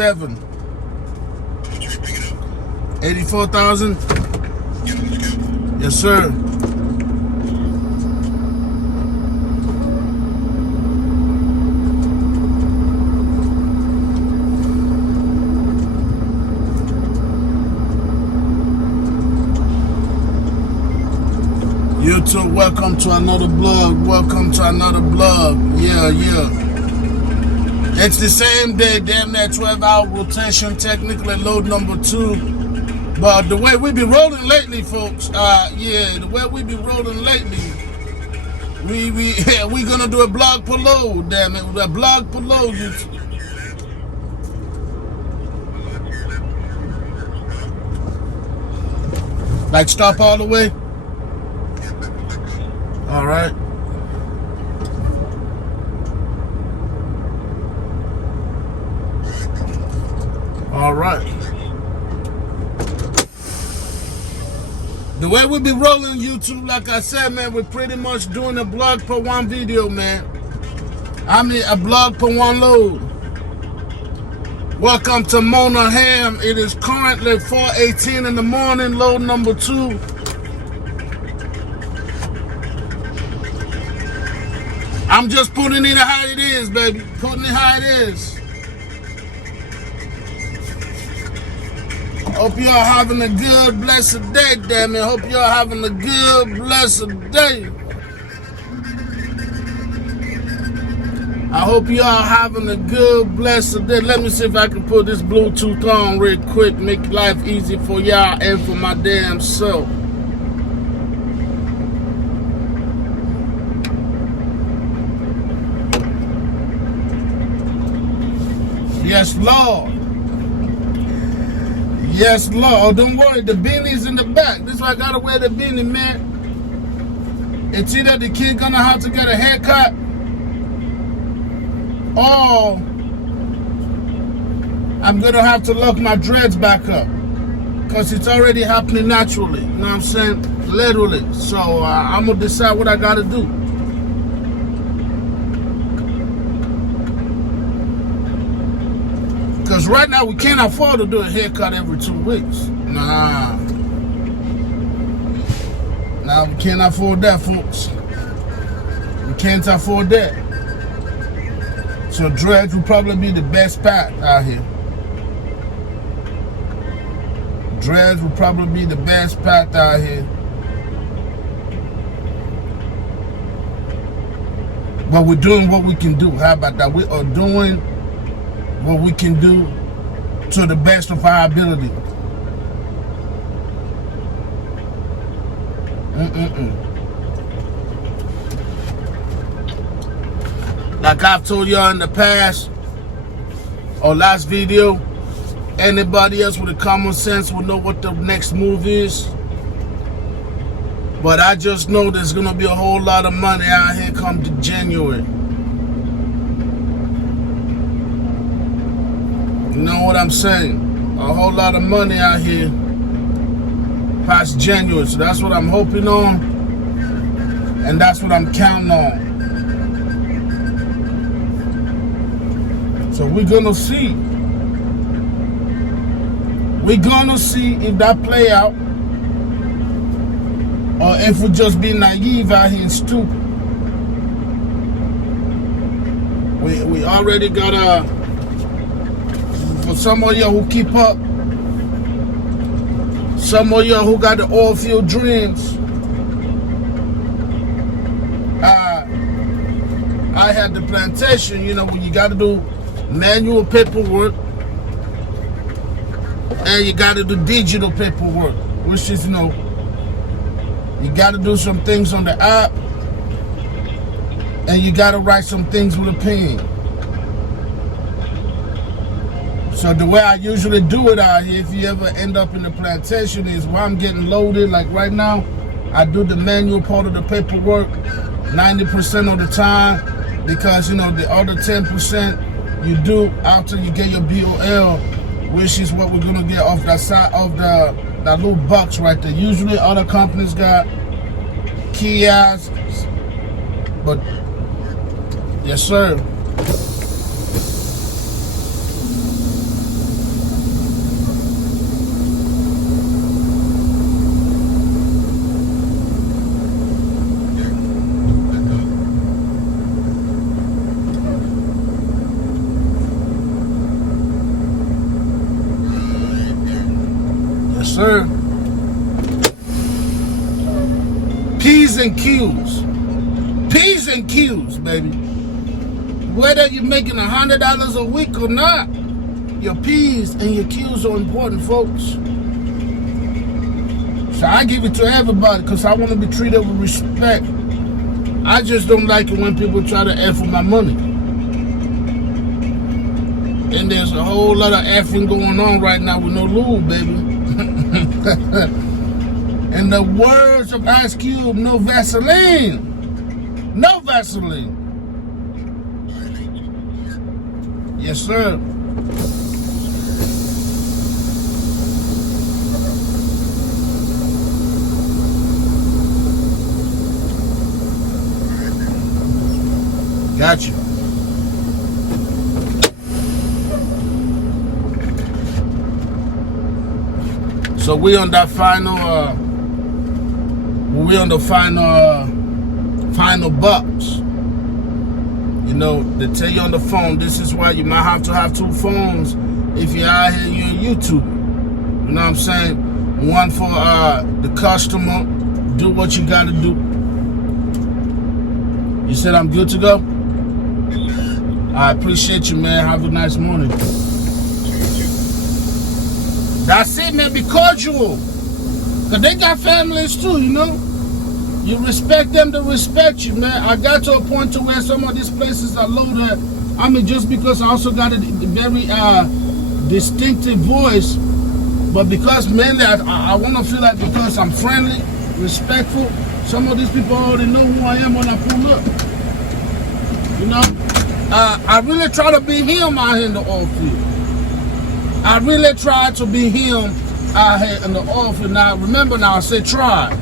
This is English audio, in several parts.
7. 84,000? Yes, sir. YouTube, welcome to another vlog. Welcome to another vlog. Yeah. It's the same day, damn near 12-hour rotation, technically load number 2. But the way we be rolling lately, folks, the way we be rolling lately, we gonna do a blog per load, damn it, a blog per load. Like stop all the way. All right. All right. The way we be rolling YouTube, like I said, man, we're pretty much doing a blog per one video, man. I mean, a blog per one load. Welcome to Mona Ham. It is currently 4:18 in the morning, load number 2. I'm just putting it how it is, baby. Putting it how it is. Hope y'all having a good, blessed day, damn it. Hope y'all having a good, blessed day. I hope y'all having a good, blessed day. Let me see if I can put this Bluetooth on real quick. Make life easy for y'all and for my damn self. Yes, Lord. Yes, Lord. Oh, don't worry, the beanie's in the back. This is why I gotta wear the beanie, man. It's either the kid gonna have to get a haircut, or I'm gonna have to lock my dreads back up. Because it's already happening naturally. You know what I'm saying? Literally. So I'm gonna decide what I gotta do. Because right now we can't afford to do a haircut every 2 weeks. Nah, we can't afford that, folks. We can't afford that. So dreads will probably be the best path out here. Dreads will probably be the best path out here. But we're doing what we can do. How about that? We are doing what we can do to the best of our ability. Like I've told y'all in the past or last video, anybody else with a common sense will know what the next move is. But I just know there's gonna be a whole lot of money out here come to January. You know what I'm saying? A whole lot of money out here past January. So that's what I'm hoping on. And that's what I'm counting on. So we're gonna see. We're gonna see if that play out, or if we just be naive out here and stupid. We already got for some of y'all who keep up, some of y'all who got the oil field dreams, I had the plantation, you know, when you got to do manual paperwork and you got to do digital paperwork, which is, you know, you got to do some things on the app and you got to write some things with a pen. So the way I usually do it out here, if you ever end up in the plantation, is while I'm getting loaded, like right now, I do the manual part of the paperwork 90% of the time, because, you know, the other 10% you do after you get your BOL, which is what we're gonna get off that side of that little box right there. Usually other companies got kiosks, but yes, sir. sir. P's and Q's. P's and Q's, baby. Whether you're making $100 a week or not, your P's and your Q's are important, folks. So I give it to everybody because I want to be treated with respect. I just don't like it when people try to F with my money. And there's a whole lot of effing going on right now with no lube, baby. In the words of Ice Cube, no Vaseline. No Vaseline. Yes, sir. Got you. So we on that final final box. You know, they tell you on the phone, this is why you might have to have 2 phones if you're out here, you're on YouTube. You know what I'm saying? One for the customer, do what you gotta do. You said I'm good to go? I appreciate you, man. Have a nice morning. That's it, man. Be cordial. Because they got families too, you know? You respect them to respect you, man. I got to a point to where some of these places are loaded. I mean, just because I also got a very distinctive voice, but because mainly I want to feel like because I'm friendly, respectful, some of these people already know who I am when I pull up. You know? I really try to be him out here in the oil field. I really try to be him out here in the oil field. Now, remember now, I said try.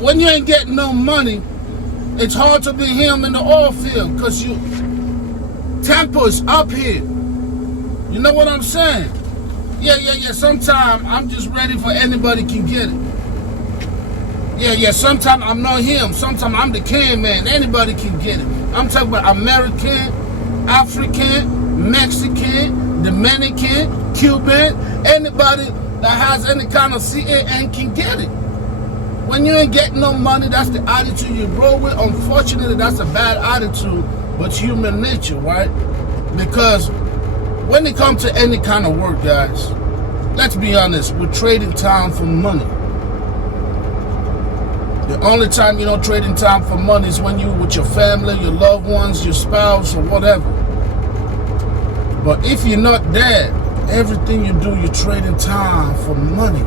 When you ain't getting no money, it's hard to be him in the oil field because you tempo is up here. You know what I'm saying? Yeah. Sometimes I'm just ready for anybody can get it. Yeah. Sometimes I'm not him. Sometimes I'm the can man. Anybody can get it. I'm talking about American, African, Mexican, Dominican, Cuban, anybody that has any kind of CAN can get it. When you ain't getting no money, that's the attitude you grow with. Unfortunately, that's a bad attitude, but human nature, right? Because when it comes to any kind of work, guys, let's be honest, we're trading time for money. The only time you don't trade in time for money is when you're with your family, your loved ones, your spouse, or whatever. But if you're not there, everything you do, you're trading time for money.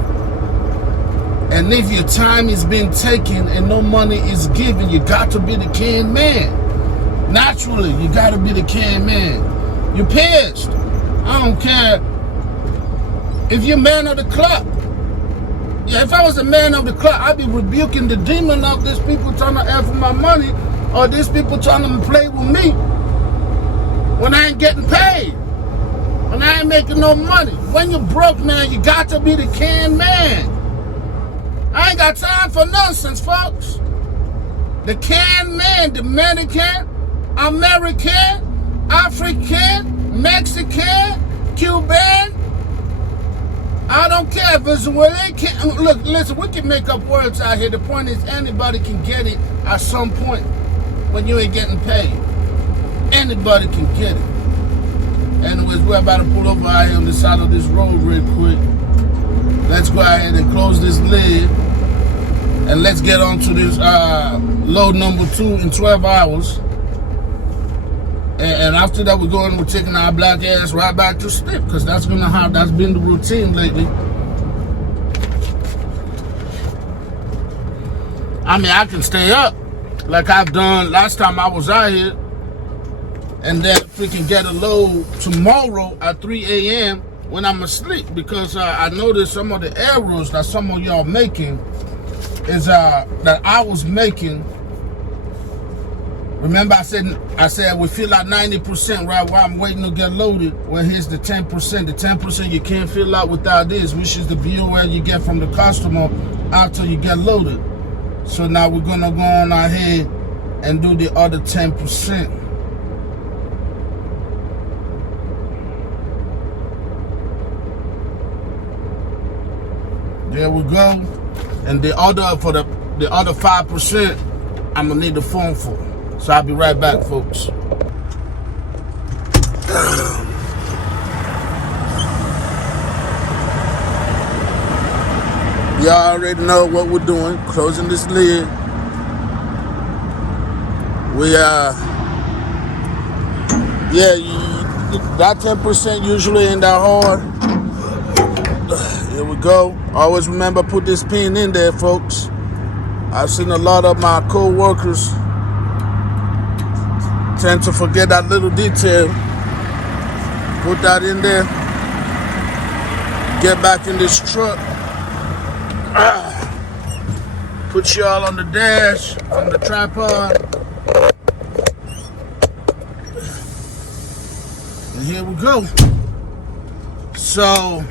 And if your time is being taken and no money is given, you got to be the can man. Naturally, you got to be the can man. You're pissed. I don't care if you're man of the club. Yeah, if I was a man of the club, I'd be rebuking the demon of these people trying to F for my money or these people trying to play with me when I ain't getting paid, when I ain't making no money. When you're broke, man, you got to be the can man. I ain't got time for nonsense, folks. The can man, Dominican, American, African, Mexican, Cuban, I don't care if it's where they can. Look, listen, we can make up words out here. The point is anybody can get it at some point when you ain't getting paid. Anybody can get it. Anyways, we're about to pull over out here on the side of this road real quick. Let's go ahead and close this lid. And let's get on to this load number 2 in 12 hours. And after that, we're taking our black ass right back to sleep because that's been the routine lately. I mean, I can stay up like I've done last time I was out here, and then freaking get a load tomorrow at 3 a.m. when I'm asleep because I noticed some of the errors that some of y'all making is that I was making. Remember I said we fill out 90% right while I'm waiting to get loaded. Well, here's the 10%. The 10% you can't fill out without this, which is the BOL you get from the customer after you get loaded. So now we're gonna go on ahead and do the other 10%. There we go. And the other, for the other 5%, I'm gonna need the phone for. So I'll be right back, folks. Y'all already know what we're doing. Closing this lid. We that 10% usually ain't that hard. Here we go. Always remember, put this pin in there, folks. I've seen a lot of my co-workers tend to forget that little detail. Put that in there. Get back in this truck. Put y'all on the dash, on the tripod. And here we go. So,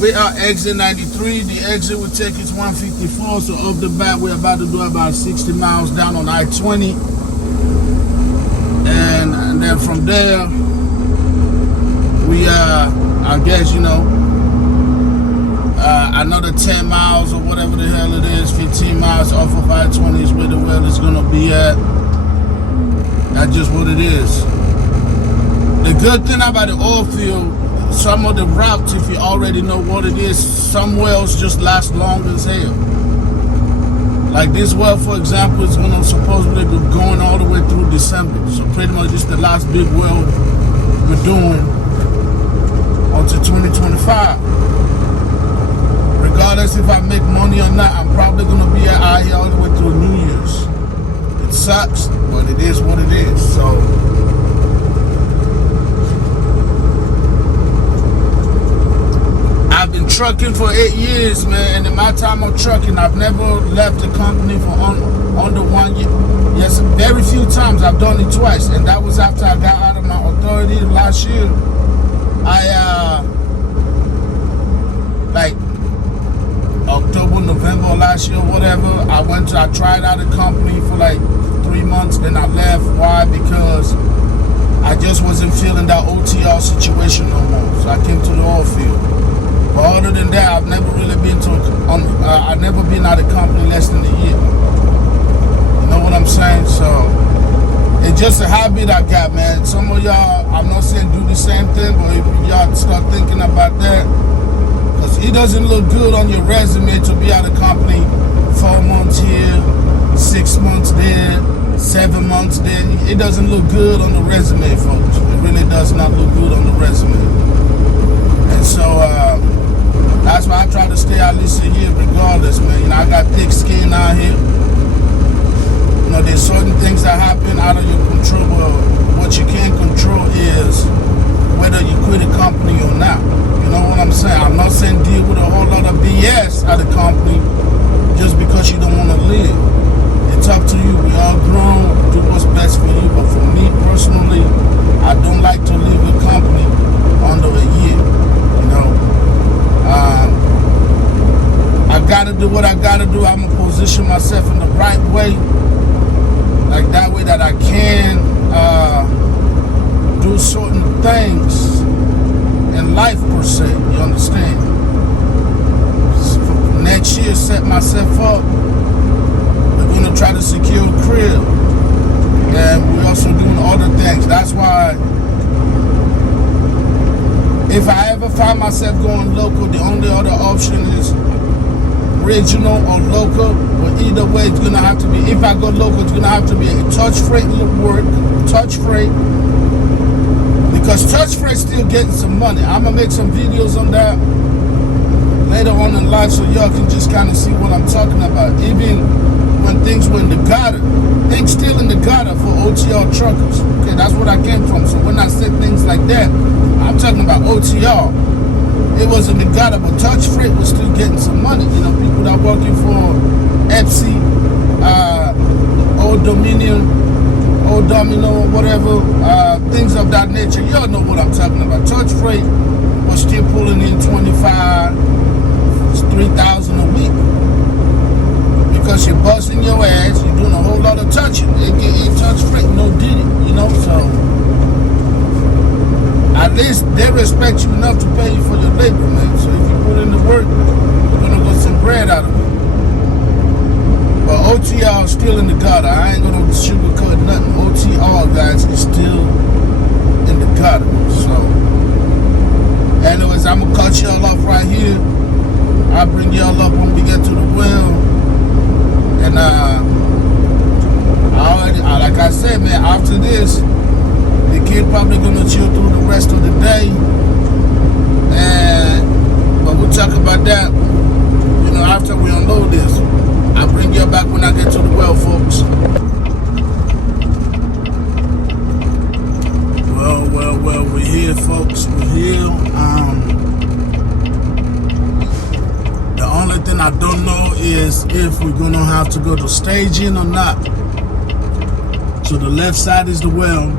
we are exit 93. The exit will take us 154. So off the bat, we're about to do about 60 miles down on I-20. And then from there, we I guess, you know, another 10 miles or whatever the hell it is, 15 miles off of I-20 is where the well is gonna be at. That's just what it is. The good thing about the oil field, some of the routes, if you already know what it is, some wells just last long as hell. Like this well, for example, is gonna supposedly be going all the way through December. So pretty much this is the last big well we're doing until 2025. Regardless if I make money or not, I'm probably gonna be out here all the way through New Year's. It sucks, but it is what it is. So I've been trucking for 8 years, man, and in my time of trucking, I've never left the company for under 1 year. Yes, very few times. I've done it twice, and that was after I got out of my authority last year. Like October, November last year, whatever, I tried out a company for like 3 months, then I left. Why? Because I just wasn't feeling that OTR situation no more. So I came to the oil field. But other than that, I've never really been I've never been out of company less than a year. You know what I'm saying? So it's just a habit I got, man. Some of y'all, I'm not saying do the same thing, but if y'all start thinking about that, because it doesn't look good on your resume to be out of company 4 months here, 6 months there, 7 months there. It doesn't look good on the resume, folks. It really does not look good on the resume. And so that's why I try to stay at least a year regardless, man. You know, I got thick skin out here. You know, there's certain things that happen out of your control. Well, what you can't control is whether you quit a company or not. You know what I'm saying? I'm not saying deal with a whole lot of BS at the company just because you don't want to leave. It's up to you. We all grown. Do what's best for you. But for me personally, I don't like to leave a company under a year. You know, I gotta do what I gotta do. I'm gonna position myself in the right way, like that way that I can do certain things in life per se. You understand? So next year, set myself up. We're gonna try to secure a crib, and we're also doing other things. That's why, if I ever find myself going local, the only other option is regional or local. But either way, it's gonna have to be. If I go local, it's gonna have to be a touch freight work, touch freight. Because touch freight's still getting some money. I'm gonna make some videos on that later on in life so y'all can just kind of see what I'm talking about. Even when things were in the gutter, things still in the gutter for OTR truckers. Okay, that's what I came from. So when I said things like that, I'm talking about OTR. It was in the gutter, but touch freight was still getting some money. You know, people that are working for Epsi, Old Domino, whatever, things of that nature. Y'all know what I'm talking about. Touch freight was still pulling in 25, 3,000 a week. Because you're busting your ass, you're doing a whole lot of touching. It touch freight, no did it, you know, so at least they respect you enough to pay you for your labor, man. So if you put in the work, you're gonna get some bread out of it. But OTR is still in the gutter. I ain't gonna sugarcoat nothing. OTR, guys, is still in the gutter. So, anyways, I'm gonna cut y'all off right here. I'll bring y'all up when we get to the well. And like I said, man, after this, the kid probably gonna chill through the rest of the day. But we'll talk about that, you know, after we unload this. I'll bring you back when I get to the well, folks. Well, we're here, folks. We're here. The only thing I don't know is if we're gonna have to go to staging or not. So the left side is the well.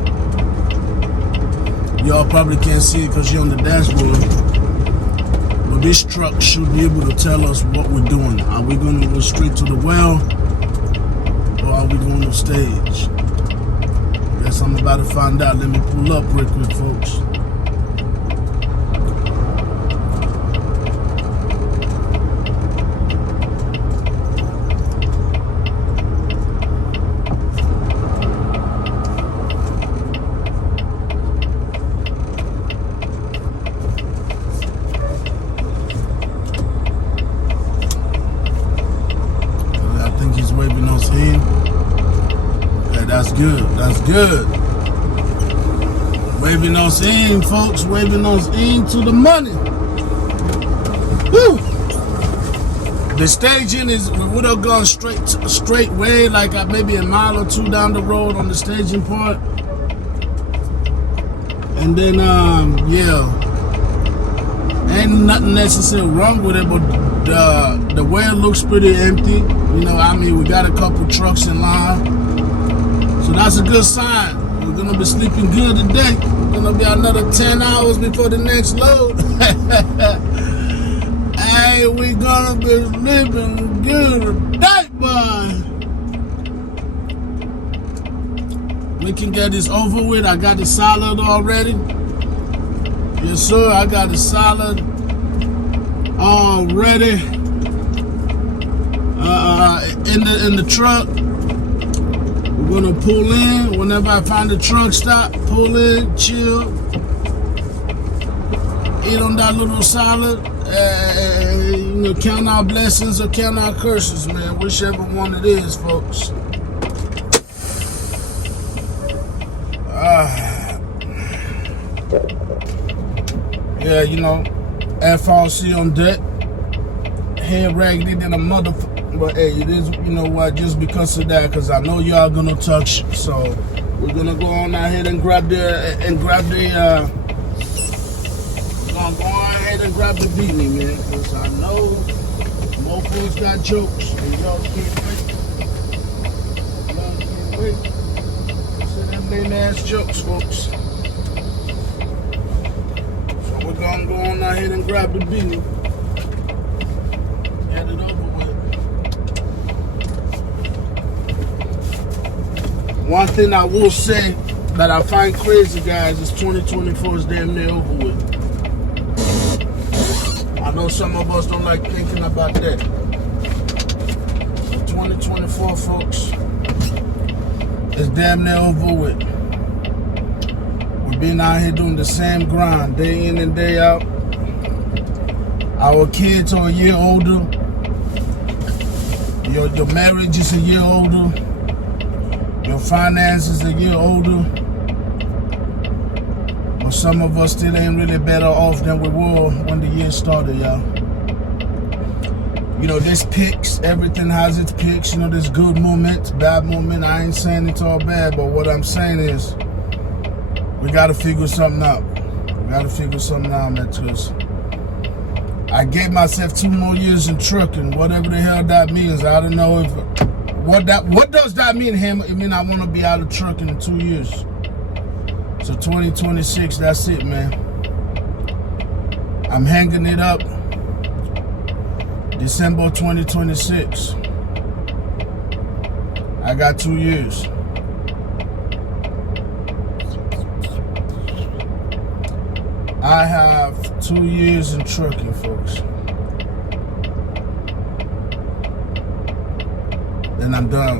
Y'all probably can't see it because you're on the dashboard. But this truck should be able to tell us what we're doing. Are we gonna go straight to the well, or are we going to stage? Guess I'm about to find out. Let me pull up real quick, folks. That's good. That's good. Waving us in, folks. Waving us into the money. Woo! The staging is, we would have gone straight way, like maybe a mile or two down the road on the staging part. And then, yeah. Ain't nothing necessarily wrong with it, but the well looks pretty empty. You know, I mean, we got a couple trucks in line. So that's a good sign. We're gonna be sleeping good today. It's gonna be another 10 hours before the next load. Hey, we're gonna be sleeping good today, boy. We can get this over with. I got the salad already. Yes, sir, I got the salad already. In the truck. We're gonna pull in whenever I find a truck stop. Pull in, chill, eat on that little salad. You know, count our blessings or count our curses, man. Whichever one it is, folks. Yeah, you know, FRC on deck. Head raggedy than a motherfucker. But hey, it is, you know what, just because of that, because I know y'all gonna touch. So we're gonna go on ahead and grab we're gonna go on ahead and grab the beanie, man, because I know mofos got jokes and y'all can't wait. Y'all can't wait. See them lame ass jokes, folks. So we're gonna go on ahead and grab the beanie. Get it over with. One thing I will say that I find crazy, guys, is 2024 is damn near over with. I know some of us don't like thinking about that. 2024, folks, is damn near over with. We've been out here doing the same grind, day in and day out. Our kids are a year older. Your marriage is a year older. Your finances a year older. But some of us still ain't really better off than we were when the year started, y'all. You know, there's picks. Everything has its picks. You know, there's good moments, bad moments. I ain't saying it's all bad, but what I'm saying is we got to figure something out. We got to figure something out, man, because I gave myself 2 more years in trucking, whatever the hell that means. I don't know if... What does that mean, him? I mean, I want to be out of trucking in 2 years. So 2026, that's it, man. I'm hanging it up. December 2026. I got 2 years. I have 2 years in trucking, folks. Then I'm done.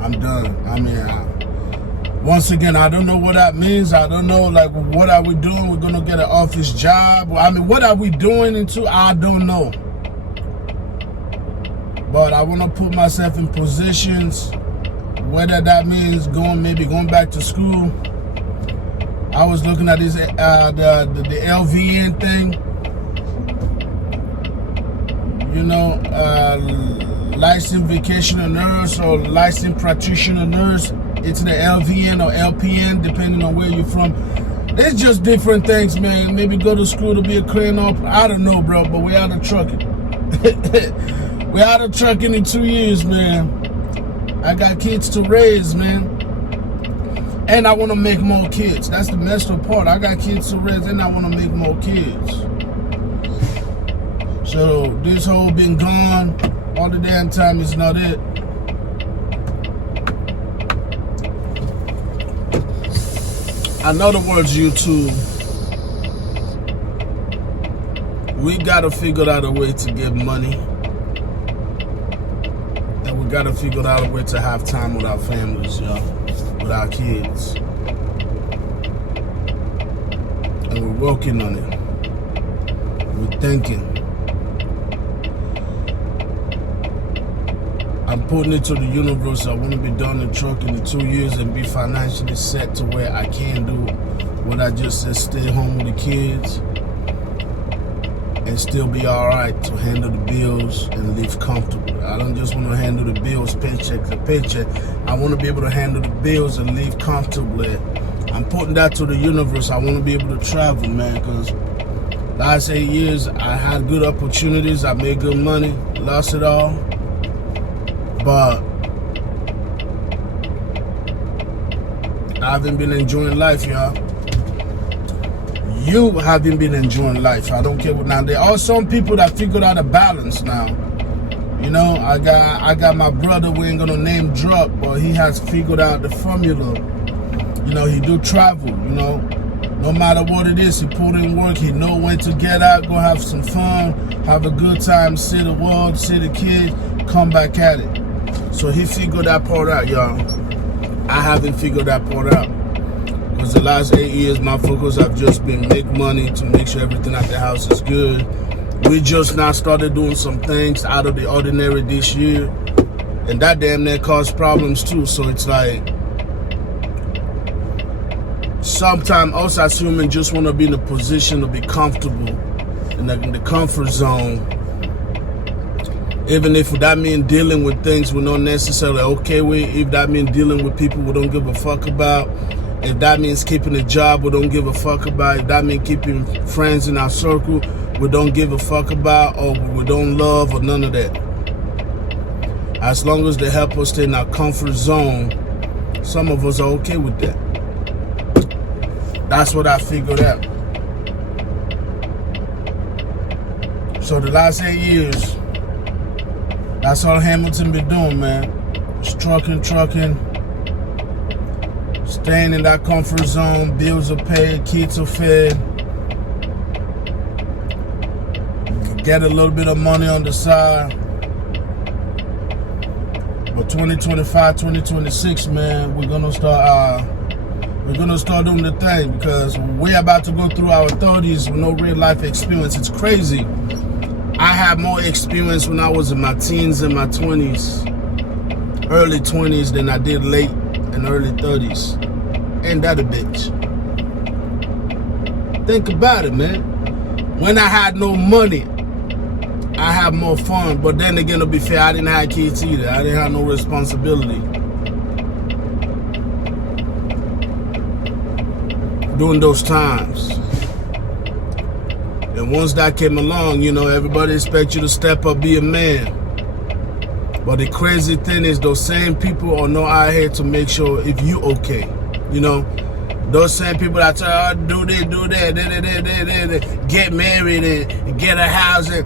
I'm done. I mean, once again, I don't know what that means. I don't know, like, what are we doing? We're going to get an office job. I mean, what are we doing into? I don't know. But I want to put myself in positions, whether that means maybe going back to school. I was looking at this, the LVN thing. You know, licensed vacational nurse or licensed practitioner nurse. It's the LVN or LPN, depending on where you're from. There's just different things, man. Maybe go to school to be a crane operator. I don't know, bro, but we're out of trucking. We're out of trucking in 2 years, man. I got kids to raise, man. And I want to make more kids. That's the messed up part. I got kids to raise and I want to make more kids. So this whole been gone all the damn time is not it. In other words, YouTube, we gotta figure out a way to get money, and we gotta figure out a way to have time with our families, y'all, with our kids, and we're working on it. We're thinking. I'm putting it to the universe. I want to be done in trucking in 2 years and be financially set to where I can do what I just said, stay home with the kids and still be all right to handle the bills and live comfortably. I don't just want to handle the bills paycheck to paycheck. I want to be able to handle the bills and live comfortably. I'm putting that to the universe. I want to be able to travel, man, because last 8 years I had good opportunities. I made good money, lost it all. But I haven't been enjoying life, y'all. You haven't been enjoying life. I don't care what now. There are some people that figured out a balance now. You know, I got my brother, we ain't gonna name drop, but he has figured out the formula. You know, he do travel, you know. No matter what it is, he put in work, he know when to get out, go have some fun, have a good time, see the world, see the kids, come back at it. So he figured that part out, y'all. I haven't figured that part out. Because the last 8 years, my focus have just been make money to make sure everything at the house is good. We just now started doing some things out of the ordinary this year. And that damn near caused problems too. So it's like, sometimes us as humans just want to be in a position to be comfortable in the comfort zone. Even if that means dealing with things we're not necessarily okay with, if that means dealing with people we don't give a fuck about, if that means keeping a job we don't give a fuck about, if that means keeping friends in our circle we don't give a fuck about, or we don't love, or none of that. As long as they help us stay in our comfort zone, some of us are okay with that. That's what I figured out. So the last 8 years, that's all Hamilton been doing, man. Just trucking, staying in that comfort zone, bills are paid, kids are fed, get a little bit of money on the side. But 2025, 2026, man, we're gonna start doing the thing, because we're about to go through our 30s with no real life experience. It's crazy. I had more experience when I was in my teens and my 20s, early 20s, than I did late and early 30s. Ain't that a bitch? Think about it, man. When I had no money, I had more fun. But then again, to be fair, I didn't have kids either. I didn't have no responsibility. During those times. And once that came along, you know, everybody expects you to step up, be a man. But the crazy thing is, those same people are not out here to make sure if you okay. You know, those same people that tell you, do this, do that, get married and get a house, and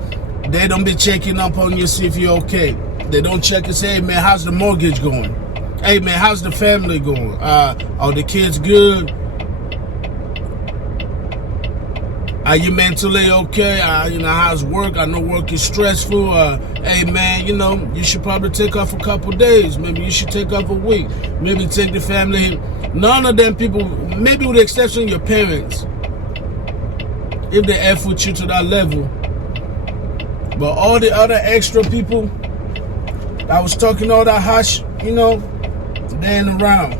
they don't be checking up on you, see if you're okay. They don't check and say, hey man, how's the mortgage going? Hey man, how's the family going? Are the kids good? Are you mentally okay? You know, how's work? I know work is stressful. Hey, man, you know, you should probably take off a couple days. Maybe you should take off a week. Maybe take the family. None of them people, maybe with the exception of your parents, if they F with you to that level. But all the other extra people that was talking all that hush, you know, they ain't around.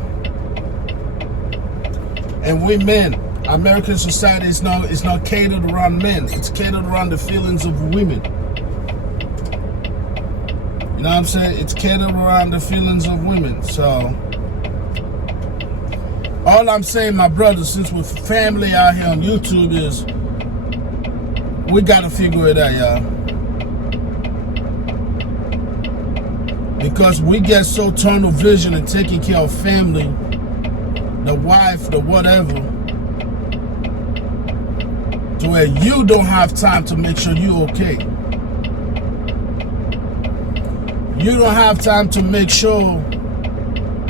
And we men, American society is not catered around men. It's catered around the feelings of women. You know what I'm saying? It's catered around the feelings of women. So all I'm saying, my brothers, since we're family out here on YouTube, is we gotta figure it out, y'all. Because we get so tunnel vision and taking care of family, the wife, the whatever, to where you don't have time to make sure you're okay. You don't have time to make sure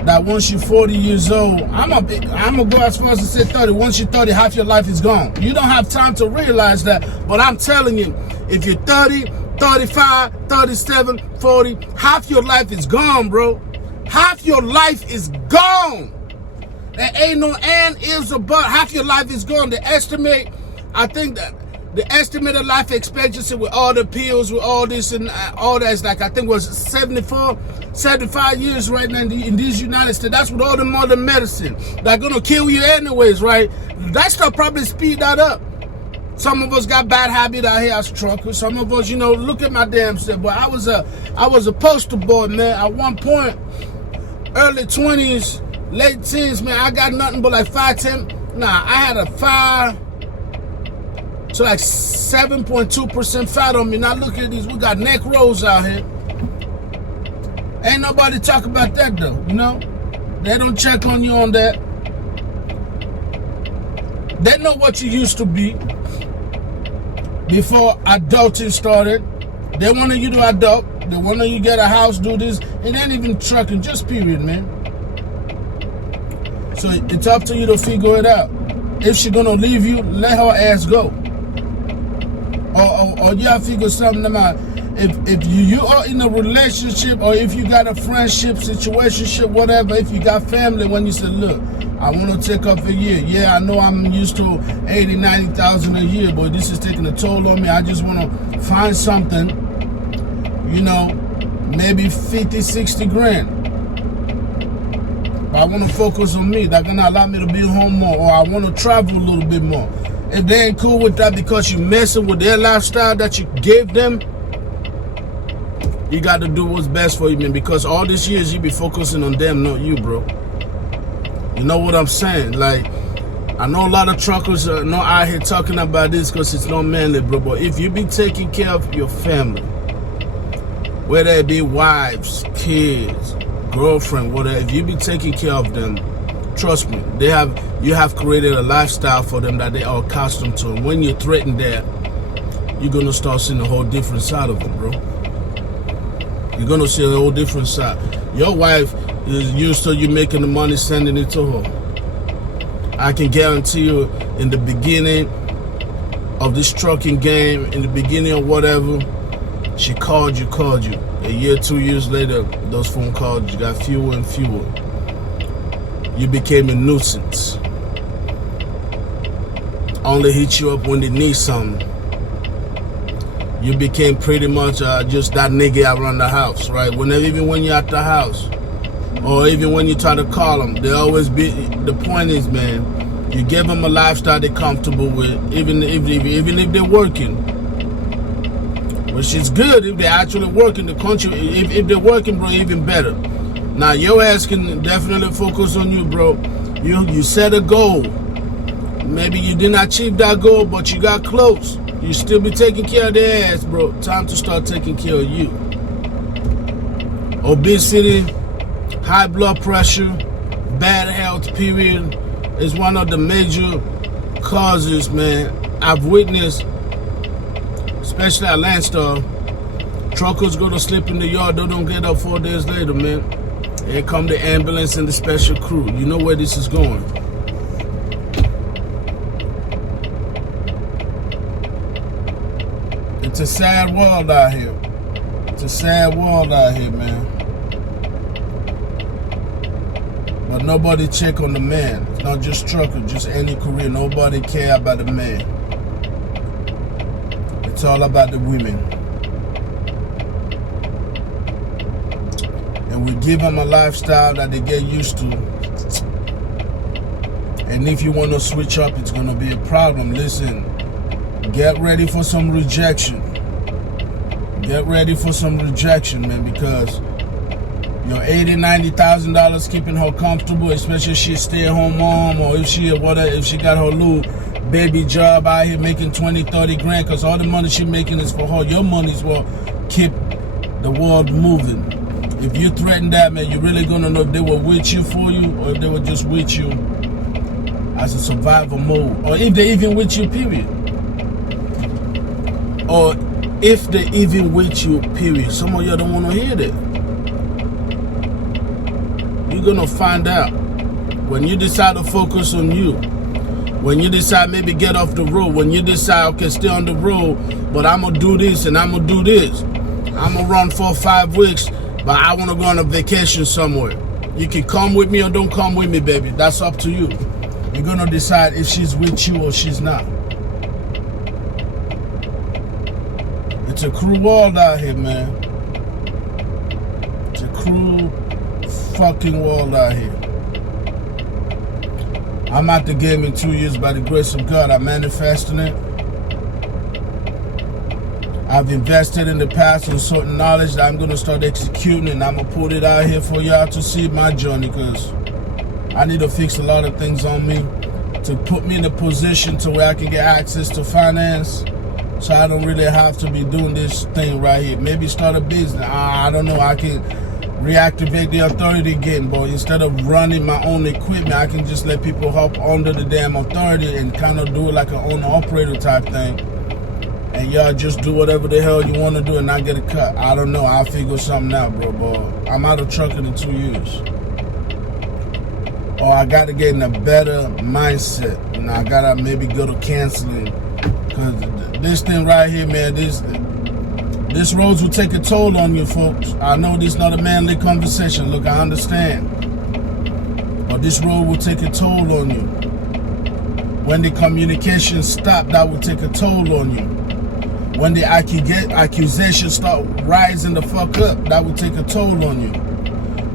that once you're 40 years old, I'm gonna go as far as to say 30. Once you're 30, half your life is gone. You don't have time to realize that. But I'm telling you, if you're 30, 35, 37, 40, half your life is gone, bro. Half your life is gone. There ain't no and, ifs, or but. Half your life is gone. The estimate, I think that the estimated life expectancy with all the pills, with all this and all that is like, I think was 74, 75 years right now in these United States. That's with all the modern medicine. They're going to kill you anyways, right? That stuff probably speed that up. Some of us got bad habit out here as truckers. Some of us, you know, look at my damn self. But I was a poster boy, man. At one point, early 20s, late teens, man, I got nothing but like 5'10". Nah, I had a 5 to like 7.2% fat on me. Now look at these. We got neck rolls out here. Ain't nobody talk about that though, you know? They don't check on you on that. They know what you used to be before adulting started. They wanted you to adult. They wanted you to get a house, do this. It ain't even trucking, just period, man. So it's up to you to figure it out. If she's gonna leave you, let her ass go. Or you have to figure something out. If you are in a relationship, or if you got a friendship, situationship, whatever, if you got family, when you say, look, I want to take up a year. Yeah, I know I'm used to 80, 90,000 a year, but this is taking a toll on me. I just want to find something, you know, maybe 50, 60 grand. But I want to focus on me. That's going to allow me to be home more, or I want to travel a little bit more. If they ain't cool with that because you messing with their lifestyle that you gave them, you got to do what's best for you, man. Because all these years you be focusing on them, not you, bro. You know what I'm saying? Like, I know a lot of truckers are not out here talking about this because it's not manly, bro. But if you be taking care of your family, whether it be wives, kids, girlfriend, whatever, if you be taking care of them, trust me, you have created a lifestyle for them that they are accustomed to. And when you threaten that, you're going to start seeing a whole different side of them, bro. You're going to see a whole different side. Your wife is used to you making the money, sending it to her. I can guarantee you, in the beginning of this trucking game, in the beginning of whatever, she called you. A year, 2 years later, those phone calls got fewer and fewer. You became a nuisance. Only hit you up when they need something. You became pretty much just that nigga around the house, right? Even when you're at the house, or even when you try to call them, they always be. The point is, man, you give them a lifestyle they're comfortable with, even if they're working, which is good if they're actually working. The country, if they're working, bro, even better. Now your ass can definitely focus on you, bro. You set a goal. Maybe you didn't achieve that goal, but you got close. You still be taking care of their ass, bro. Time to start taking care of you. Obesity, high blood pressure, bad health, period, is one of the major causes, man. I've witnessed, especially at Landstar, truckers go to sleep in the yard, they don't get up 4 days later, man. Here come the ambulance and the special crew. You know where this is going. It's a sad world out here. It's a sad world out here, man. But nobody check on the man. It's not just trucker, just any career. Nobody care about the man. It's all about the women. And we give them a lifestyle that they get used to. And if you want to switch up, it's going to be a problem. Listen, get ready for some rejection. Get ready for some rejection, man, because your $80,000, $90,000 keeping her comfortable, especially if she's a stay-at-home mom, or if she got her little baby job out here making 20, 30 grand, because all the money she's making is for her. Your money's what keep the world moving. If you threaten that, man, you're really gonna know if they were with you for you, or if they were just with you as a survival mode, or if they even with you, period. Or if they even with you, period. Some of y'all don't want to hear that. You're gonna find out when you decide to focus on you. When you decide maybe get off the road. When you decide, okay, stay on the road, but I'm gonna do this and I'm gonna do this. I'm gonna run 4 or 5 weeks, but I want to go on a vacation somewhere. You can come with me or don't come with me, baby. That's up to you. You're gonna decide if she's with you or she's not. It's a cruel world out here, man. It's a cruel fucking world out here. I'm out the game in 2 years by the grace of God. I'm manifesting it. I've invested in the past on certain knowledge that I'm going to start executing, and I'm going to put it out here for y'all to see my journey, because I need to fix a lot of things on me to put me in a position to where I can get access to finance, so I don't really have to be doing this thing right here. Maybe start a business. I don't know. I can reactivate the authority again, boy. Instead of running my own equipment, I can just let people hop under the damn authority and kind of do it like an owner-operator type thing. And y'all just do whatever the hell you want to do and not get a cut. I don't know. I'll figure something out, bro. But I'm out of trucking in 2 years. Or I got to get in a better mindset. And I got to maybe go to canceling. Because this thing right here, man, this roads will take a toll on you, folks. I know this is not a manly conversation. Look, I understand. But this road will take a toll on you. When the communication stop, that will take a toll on you. When the accusations start rising the fuck up, that will take a toll on you.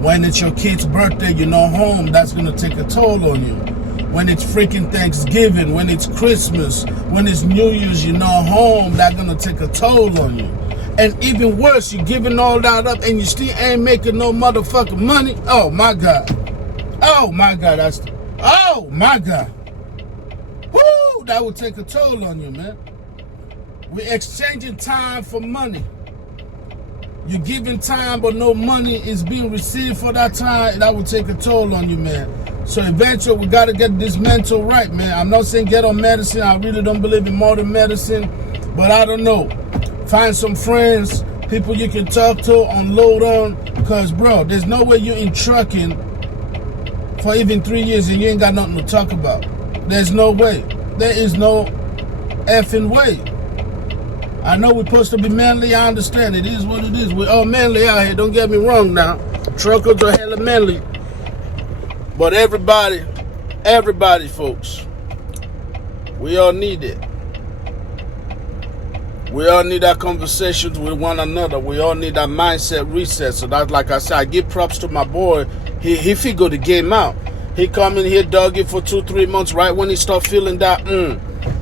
When it's your kid's birthday, you're not home, that's going to take a toll on you. When it's freaking Thanksgiving, when it's Christmas, when it's New Year's, you're not home, that's going to take a toll on you. And even worse, you're giving all that up and you still ain't making no motherfucking money. Oh my God. Oh my God. Oh my God. Woo! That would take a toll on you, man. We're exchanging time for money. You're giving time, but no money is being received for that time. That will take a toll on you, man. So eventually, we got to get this mental right, man. I'm not saying get on medicine. I really don't believe in modern medicine. But I don't know. Find some friends, people you can talk to, unload on. Because, bro, there's no way you're in trucking for even 3 years and you ain't got nothing to talk about. There's no way. There is no effing way. I know we're supposed to be manly. I understand. It is what it is. We're all manly out here. Don't get me wrong now. Truckers are hella manly. But everybody, folks, we all need it. We all need our conversations with one another. We all need that mindset reset. So that's, like I said, I give props to my boy. He figured the game out. He come in here, dug it for 2-3 months. Right when he start feeling that,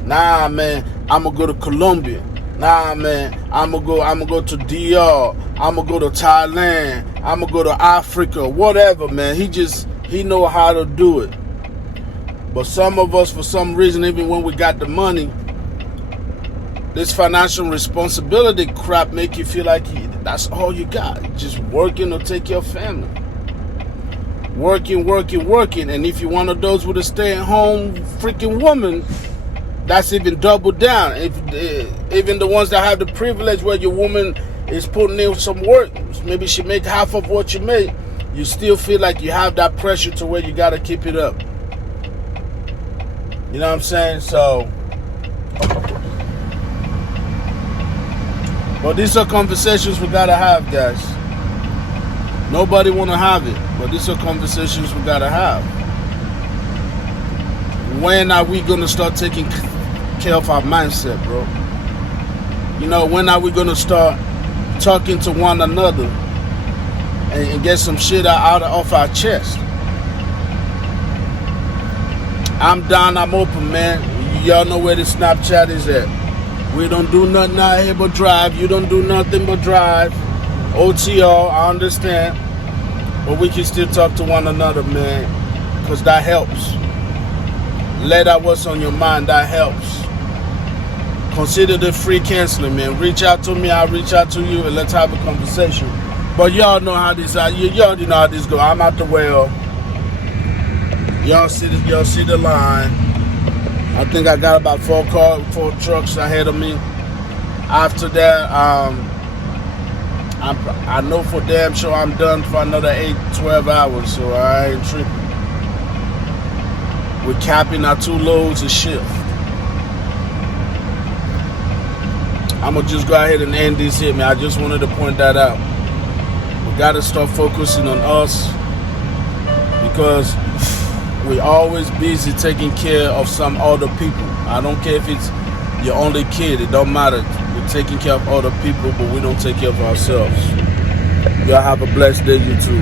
nah, man, I'm gonna go to Colombia. Nah, man, I'm gonna go to DR. I'm gonna go to Thailand. I'm gonna go to Africa. Whatever, man. He know how to do it. But some of us, for some reason, even when we got the money, this financial responsibility crap make you feel like that's all you got. Just working to take care of family. Working. And if you're one of those with a stay-at-home freaking woman, that's even double down. Even the ones that have the privilege where your woman is putting in some work, maybe she make half of what you make, you still feel like you have that pressure to where you got to keep it up. You know what I'm saying? So But these are conversations we gotta have, guys. Nobody wanna have it, but these are conversations we gotta have. When are we gonna start taking care of our mindset, bro? You know, when are we gonna start talking to one another and get some shit out off our chest? I'm down, I'm open, man. Y'all know where the Snapchat is at. We don't do nothing out here but drive. You don't do nothing but drive. OTR, I understand. But we can still talk to one another, man. Because that helps. Let out what's on your mind, that helps. Consider the free counseling, man. Reach out to me, I'll reach out to you, and let's have a conversation. But y'all know how this, y'all already know how this go. I'm out the well. Y'all see the line. I think I got about 4 trucks ahead of me. After that, I know for damn sure I'm done for another 8-12 hours, so I ain't tripping. We're capping our 2 loads a shift. I'm gonna just go ahead and end this here, man. I just wanted to point that out. We gotta start focusing on us, because we're always busy taking care of some other people. I don't care if it's your only kid, it don't matter. We're taking care of other people, but we don't take care of ourselves. Y'all have a blessed day, you too.